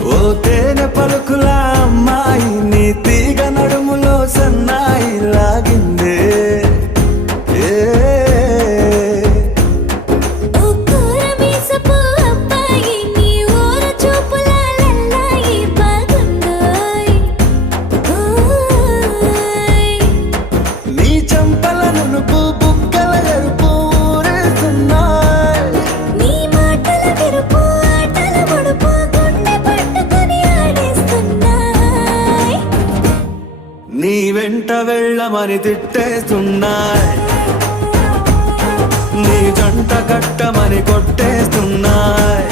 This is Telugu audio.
ఓ తేనె పలుకుల అమ్మాయి నీ తీగ నడుములో సన్నాయి లాగిందే ఏ నీ చంపల నునుపు బుగ్గల ఎరుపు ఊరేస్తున్నాయి నీ మాటల విరుపు ఆటల పొడుపు గుండె పట్టుకొని ఆడేస్తున్నాయి నీ వెంట వెళ్ళమని తిట్టేస్తున్నాయి నీ జంట కట్టమని కొట్టేస్తున్నాయి